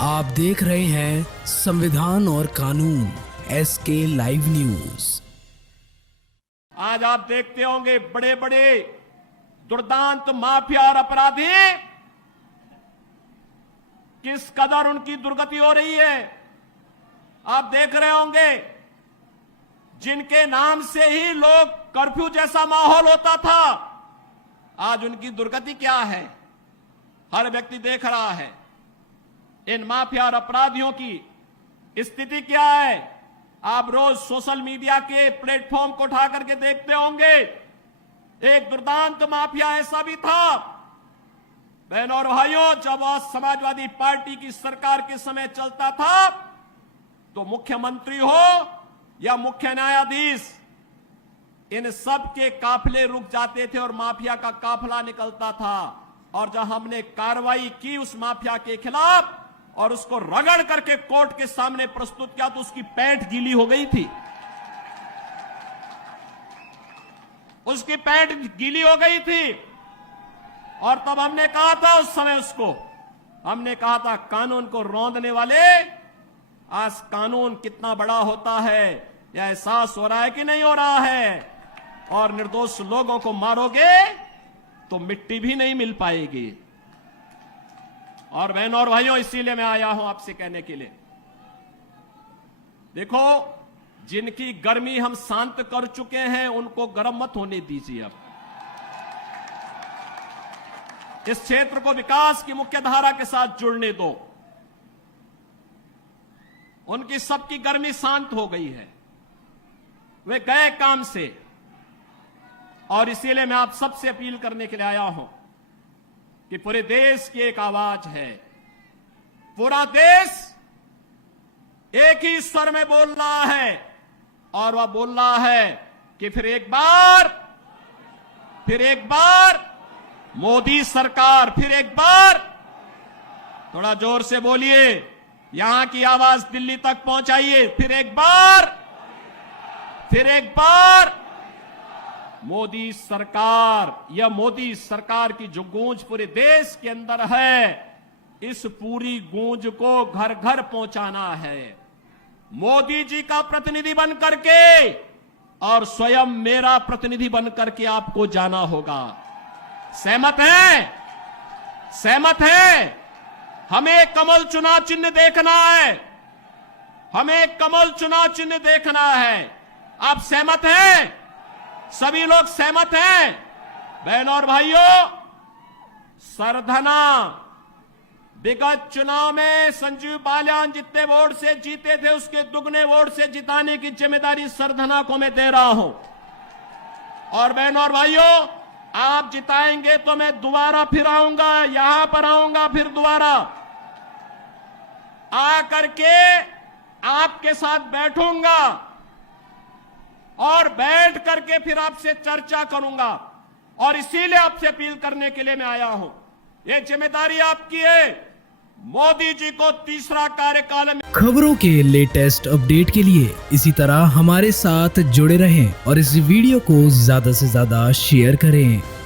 आप देख रहे हैं संविधान और कानून SK लाइव न्यूज। आज आप देखते होंगे बड़े बड़े दुर्दांत माफिया और अपराधी किस कदर उनकी दुर्गति हो रही है। आप देख रहे होंगे जिनके नाम से ही लोग कर्फ्यू जैसा माहौल होता था, आज उनकी दुर्गति क्या है हर व्यक्ति देख रहा है। इन माफिया और अपराधियों की स्थिति क्या है आप रोज सोशल मीडिया के प्लेटफॉर्म को उठा करके देखते होंगे। एक दुर्दांत माफिया ऐसा भी था बहनों और भाइयों, जब वह समाजवादी पार्टी की सरकार के समय चलता था तो मुख्यमंत्री हो या मुख्य न्यायाधीश, इन सब के काफिले रुक जाते थे और माफिया का काफिला निकलता था। और जब हमने कार्रवाई की उस माफिया के खिलाफ और उसको रगड़ करके कोर्ट के सामने प्रस्तुत किया तो उसकी पैंट गीली हो गई थी, उसकी पैंट गीली हो गई थी। और तब हमने कहा था उस समय उसको, हमने कहा था कानून को रौंदने वाले, आज कानून कितना बड़ा होता है यह एहसास हो रहा है कि नहीं हो रहा है। और निर्दोष लोगों को मारोगे तो मिट्टी भी नहीं मिल पाएगी। और बहनों और भाइयों, इसीलिए मैं आया हूं आपसे कहने के लिए, देखो जिनकी गर्मी हम शांत कर चुके हैं उनको गर्म मत होने दीजिए। अब इस क्षेत्र को विकास की मुख्य धारा के साथ जुड़ने दो। उनकी सबकी गर्मी शांत हो गई है, वे गए काम से। और इसीलिए मैं आप सबसे अपील करने के लिए आया हूं कि पूरे देश की एक आवाज है, पूरा देश एक ही स्वर में बोल रहा है और वह बोल रहा है कि फिर एक बार मोदी सरकार, फिर एक बार, थोड़ा जोर से बोलिए, यहां की आवाज दिल्ली तक पहुंचाइए, फिर एक बार मोदी सरकार। यह मोदी सरकार की जो गूंज पूरे देश के अंदर है, इस पूरी गूंज को घर घर पहुंचाना है। मोदी जी का प्रतिनिधि बन करके और स्वयं मेरा प्रतिनिधि बन करके आपको जाना होगा। सहमत हैं? सहमत हैं? हमें कमल चुनाव चिन्ह देखना है, हमें कमल चुनाव चिन्ह देखना है। आप सहमत हैं? सभी लोग सहमत हैं? बहनों और भाइयों, सरधना विगत चुनाव में संजीव बालियान जितने वोट से जीते थे उसके दुगने वोट से जिताने की जिम्मेदारी सरधना को मैं दे रहा हूं। और बहनों और भाइयों, आप जिताएंगे तो मैं दोबारा फिर आऊंगा, यहां पर आऊंगा, फिर दोबारा आकर के आपके साथ बैठूंगा और बैठ करके फिर आपसे चर्चा करूंगा। और इसीलिए आपसे अपील करने के लिए मैं आया हूं, ये जिम्मेदारी आपकी है। मोदी जी को तीसरा कार्यकाल में खबरों के लेटेस्ट अपडेट के लिए इसी तरह हमारे साथ जुड़े रहें और इस वीडियो को ज्यादा से ज्यादा शेयर करें।